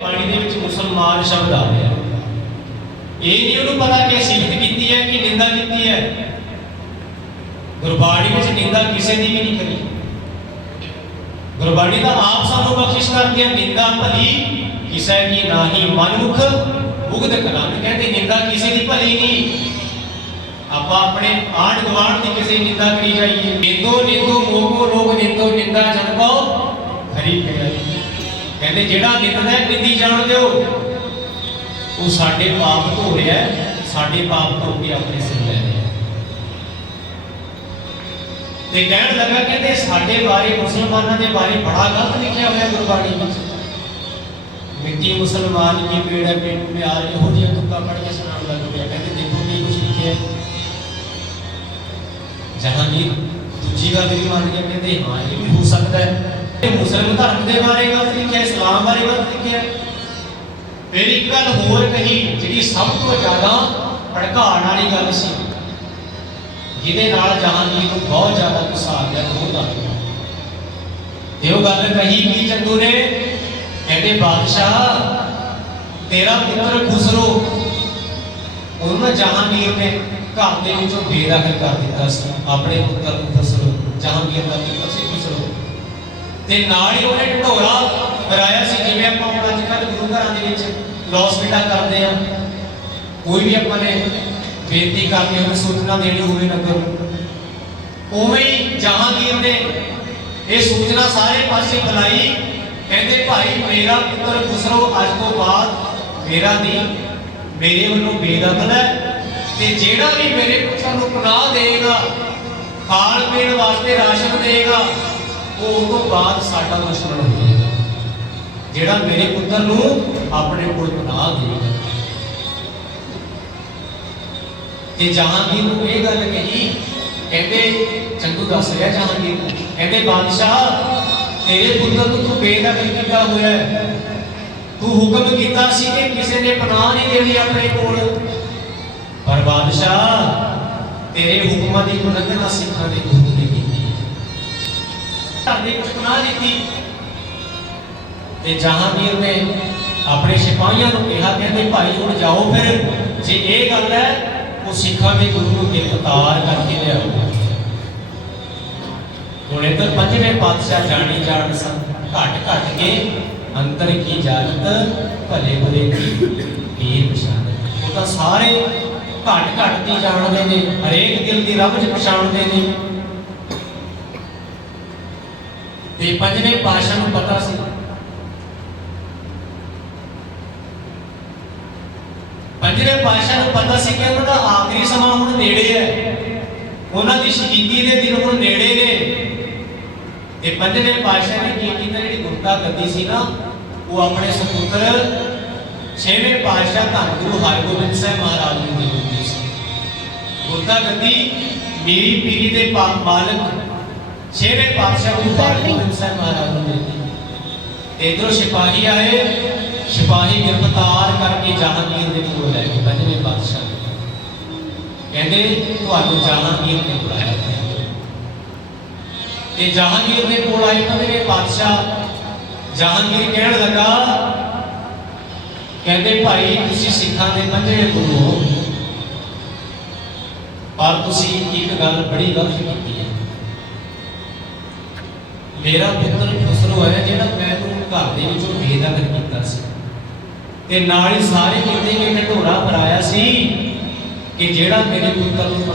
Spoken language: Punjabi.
ਬਾਣੀ ਦੇ ਵਿੱਚ ਮੁਸਲਮਾਨ ਸ਼ਬਦ ਆ ਰਿਹਾ ਇਹ ਨਹੀਂ ਉਹਨੂੰ ਪਤਾ ਕਿ ਸਿਫਤ ਕੀਤੀ ਹੈ ਕਿ ਨਿੰਦਾ ਕੀਤੀ ਹੈ ਗੁਰਬਾਣੀ ਵਿੱਚ ਨਿੰਦਾ ਕਿਸੇ ਦੀ ਵੀ ਨਹੀਂ ਕਰੀ ਗੁਰਬਾਣੀ ਦਾ ਆਪ ਸਾਨੂੰ ਬਖਸ਼ਿਸ਼ ਕਰਦੀ ਹੈ ਨਿੰਦਾ ਭਲੀ ਕਿਸੇ ਕੀ ਨਾਹੀ ਮਨਮੁਖ ਮੁਗਧ ਕਲਾਮ ਕਹਿੰਦੇ ਨਿੰਦਾ ਕਿਸੇ ਦੀ ਭਲੀ ਨਹੀਂ ਆਪਾਂ ਆਪਣੇ ਆਂਢ ਗੁਆਂਢ ਦੀ ਕਿਸੇ ਦੀ ਨਿੰਦਾ ਕਰੀ ਜਾਈਏ ਕਹਿੰਦੇ ਜਿਹੜਾ ਨਿੰਦਦਾ ਨਿੰਦੀ ਜਾਣ ਦਿਓ? ਉਹ ਸਾਡੇ ਪਾਪ ਧੋ ਰਿਹਾ ਸਾਡੇ ਪਾਪ ਧੋ ਕੇ ਆਪਣੇ ਸਿਰ ਲੈ ਰਿਹਾ ਤੇ ਕਹਿਣ ਲੱਗਾ ਕਹਿੰਦੇ ਸਾਡੇ ਬਾਰੇ ਮੁਸਲਮਾਨਾਂ ਦੇ ਬਾਰੇ ਬੜਾ ਗਲਤ ਲਿਖਿਆ ਹੋਇਆ ਗੁਰਬਾਣੀ ਵਿੱਚ। ਮਿੱਟੀ ਮੁਸਲਮਾਨ ਕੀ ਪੇੜਾ ਪੇਟ ਪਿਆਰ, ਇਹੋ ਜਿਹੀਆਂ ਤੁਕਾਂ ਪੜ੍ਹ ਕੇ ਸੁਣਾਉਣ ਲੱਗ ਪਿਆ। ਕਹਿੰਦੇ, ਦੇਖੋ ਕੀ ਕੁਝ ਲਿਖਿਆ ਜਹਾਂਗੀਰ ਦੂਜੀ ਗੱਲ ਵੀ ਮੰਨ ਗਿਆ, ਕਹਿੰਦੇ, ਹਾਂ, ਇਹ ਵੀ ਹੋ ਸਕਦਾ ਹੈ। ਮੁਸਲਮਾਨ ਧਰਮ ਦੇ ਬਾਰੇ ਗਲਤ ਲਿਖਿਆ ਇਸਲਾਮ ਬਾਰੇ ਗਲਤ ਲਿਖਿਆ ਫਿਰ ਇੱਕ ਗੱਲ ਹੋਰ ਕਹੀ ਜਿਹੜੀ ਸਭ ਤੋਂ ਜ਼ਿਆਦਾ ਭੜਕਾਉਣ ਵਾਲੀ ਗੱਲ ਸੀ ਜਿਹਦੇ ਨਾਲ ਜਹਾਂਗੀਰ ਨੂੰ ਬਹੁਤ ਜ਼ਿਆਦਾ ਗੁੱਸਾ ਆ ਗਿਆ ਬਹੁਤ ਆ ਤੇ ਉਹ ਗੱਲ ਕਹੀ ਕੀ ਚੰਦੂ ਨੇ ਕਹਿੰਦੇ ਬਾਦਸ਼ਾਹ ਤੇਰਾ ਪੁੱਤਰ ਖੁਸਰੋ ਉਹਨਾਂ ਜਹਾਂਗੀਰ ਨੇ ਘਰ ਦੇ ਵਿੱਚੋਂ ਬੇਦਖਲ ਕਰ ਦਿੱਤਾ ਸੀ ਆਪਣੇ ਪੁੱਤਰ ਨੂੰ ਖੁਸਰੋ ਜਹਾਂਗੀਰ ਦਾ ਤੇ ਨਾਲ ਹੀ ਉਹਨੇ ਢੋਰਾ ਕਰਾਇਆ ਸੀ, ਜਿਵੇਂ ਆਪਾਂ ਹੁਣ ਅੱਜ ਕੱਲ੍ਹ ਗੁਰੂ ਘਰਾਂ ਦੇ ਵਿੱਚ ਲੌਸਪੀਟਾ ਕਰਦੇ ਆ ਕੋਈ ਵੀ ਆਪਾਂ ਨੇ ਬੇਨਤੀ ਕਰਨੀ ਹੋਵੇ, ਸੂਚਨਾ ਦੇਣੀ ਹੋਵੇ ਨਗਰ ਨੂੰ ਉਵੇਂ ਹੀ ਜਹਾਂਗੀਰ ਨੇ ਇਹ ਸੂਚਨਾ ਸਾਰੇ ਪਾਸੇ ਫੈਲਾਈ। ਕਹਿੰਦੇ, ਭਾਈ, ਮੇਰਾ ਪੁੱਤਰ ਖੁਸਰੋ, ਅੱਜ ਤੋਂ ਬਾਅਦ ਮੇਰਾ ਨਹੀਂ, ਮੇਰੇ ਵੱਲੋਂ ਬੇਦਖਲ ਹੈ ਤੇ ਜਿਹੜਾ ਵੀ ਮੇਰੇ ਪੁੱਤਰ ਨੂੰ ਪਨਾਹ ਦੇਗਾ ਖਾਣ ਪੀਣ ਵਾਸਤੇ ਰਾਸ਼ਨ ਦੇਗਾ ਉਹ ਤੋਂ ਬਾਅਦ ਸਾਡਾ ਦੁਸ਼ਮਣ ਹੋ ਜਾਏਗਾ ਜਿਹੜਾ ਮੇਰੇ ਪੁੱਤਰ ਨੂੰ ਆਪਣੇ ਕੋਲ ਪਨਾਹ ਦੇਗਾ ਤੇ ਜਹਾਂਗੀਰ ਨੂੰ ਇਹ ਗੱਲ ਕਹੀ, ਕਹਿੰਦੇ ਚੰਦੂ ਦੱਸ ਰਿਹਾ ਜਹਾਂਗੀਰ ਕਹਿੰਦੇ, ਬਾਦਸ਼ਾਹ, ਤੇਰੇ ਪੁੱਤਰ ਨੂੰ ਤੂੰ ਬੇਦਖਲ ਕੀਤਾ ਹੋਇਆ ਹੈ। ਤੂੰ ਹੁਕਮ ਕੀਤਾ ਸੀ ਕਿ ਕਿਸੇ ਨੇ ਪਨਾਹ ਨਹੀਂ ਦੇਣੀ ਆਪਣੇ ਕੋਲ। ਪਰ ਬਾਦਸ਼ਾਹ, ਤੇਰੇ ਹੁਕਮਾਂ ਦੀ ਉਲੰਘਣਾ ਸਿੱਖਾਂ ਦੇ ਗੁਰੂ ਤੁਹਾਡੇ ਕੁਝ ਪਨਾਹ ਦਿੱਤੀ ਤੇ ਜਹਾਂਗੀਰ ਨੇ ਆਪਣੇ ਸਿਪਾਹੀਆਂ ਨੂੰ ਕਿਹਾ, ਕਹਿੰਦੇ, ਭਾਈ, ਹੁਣ ਜਾਓ ਫਿਰ। ਜੇ ਇਹ ਗੱਲ ਹੈ, ਉਹ ਸਿੱਖਾਂ ਦੇ ਗੁਰੂ ਨੂੰ ਗ੍ਰਿਫਤਾਰ ਕਰਕੇ ਲਿਆਓ। ਹੁਣ ਇੱਧਰ ਪੰਜਵੇਂ ਪਾਤਸ਼ਾਹ ਜਾਣੀ ਜਾਣ ਸਨ। ਘਟ ਘਟ ਕੇ ਅੰਤਰ ਕੀ ਜਾਣਤ ਭਲੇ ਬੁਰੇ ਕੀ ਪੀਰ ਪਛਾਣ ਉਹ ਤਾਂ ਸਾਰੇ ਘਟ ਘਟ ਦੀ ਜਾਣਦੇ ਨੇ, ਹਰੇਕ ਦਿਲ ਦੀ ਰਮਝ ਪਛਾਣਦੇ ਨੇ। ਤੇ ਪੰਜਵੇਂ ਪਾਤਸ਼ਾਹ ਨੂੰ ਪਤਾ ਸੀ। ਪੰਜਵੇਂ ਪਾਤਸ਼ਾਹ ਨੂੰ ਪਤਾ ਸੀ ਕਿ ਉਹਨਾਂ ਦਾ ਆਖਰੀ ਸਮਾਂ ਹੁਣ ਨੇੜੇ ਹੈ। ਉਹਨਾਂ ਦੀ ਸ਼ਹੀਦੀ ਦੇ ਦਿਨ ਹੁਣ ਨੇੜੇ ਨੇ। ਤੇ ਪੰਜਵੇਂ ਪਾਤਸ਼ਾਹ ਨੇ ਕੀ ਕੀਤਾ? ਜਿਹੜੀ ਗੁਰਤਾ ਗੱਦੀ ਸੀ ਨਾ, ਉਹ ਆਪਣੇ ਸੁਪੁੱਤਰ ਛੇਵੇਂ ਪਾਤਸ਼ਾਹ ਧੰਨ ਗੁਰੂ ਹਰਗੋਬਿੰਦ ਸਾਹਿਬ ਮਹਾਰਾਜ ਨੂੰ ਦੇ ਦਿੱਤੀ ਸੀ। ਗੁਰਤਾ ਗੱਦੀ, ਮੇਰੀ ਪੀਰੀ ਦੇ ਪਾ- ਮਾਲਕ ਛੇਵੇਂ ਪਾਤਸ਼ਾਹ ਗੁਰੂ ਹਰਗੋਬਿੰਦ ਸਾਹਿਬ ਮਹਾਰਾਜ ਨੂੰ। ਦੇ ਦਿੱਤੀ ਤੇ ਇਧਰੋਂ ਸਿਪਾਹੀ ਆਏ ਸਿਪਾਹੀ ਗ੍ਰਿਫਤਾਰ ਕਰਕੇ ਜਹਾਂਗੀਰ ਦੇ ਕੋਲ ਲੈ ਗਏ ਪੰਜਵੇਂ ਪਾਤਸ਼ਾਹ। ਕਹਿੰਦੇ ਤੁਹਾਨੂੰ ਜਹਾਂਗੀਰ ਨੇ ਬੁਲਾਇਆ ਤੇ ਜਹਾਂਗੀਰ ਦੇ ਕੋਲ ਆਏ ਪੰਜਵੇਂ ਪਾਤਸ਼ਾਹ। ਜਹਾਂਗੀਰ ਕਹਿਣ ਲੱਗਾ ਕਹਿੰਦੇ ਭਾਈ ਤੁਸੀਂ ਸਿੱਖਾਂ ਦੇ ਪੰਜਵੇਂ ਗੁਰੂ ਹੋ। ਪਰ ਤੁਸੀਂ ਇੱਕ ਗੱਲ ਬੜੀ ਗਲਤ ਕੀਤੀ ਹੈ। ਮੇਰਾ ਪੁੱਤਰ ਖੁਸਰੋ ਹੈ ਜਿਹੜਾ ਮੈਂ ਤੈਨੂੰ ਘਰ ਦੇ ਵਿੱਚੋਂ ਬੇਦਖਲ ਕੀਤਾ ਸੀ। ਤੇ ਨਾਲ ਹੀ ਸਾਰੇ ਕਹਿੰਦੇ ਕਿ ਢੋਰਾ ਭਰਾਇਆ ਸੀ ਕਿ ਜਿਹੜਾ ਮੇਰੇ ਪੁੱਤਰ ਨੂੰ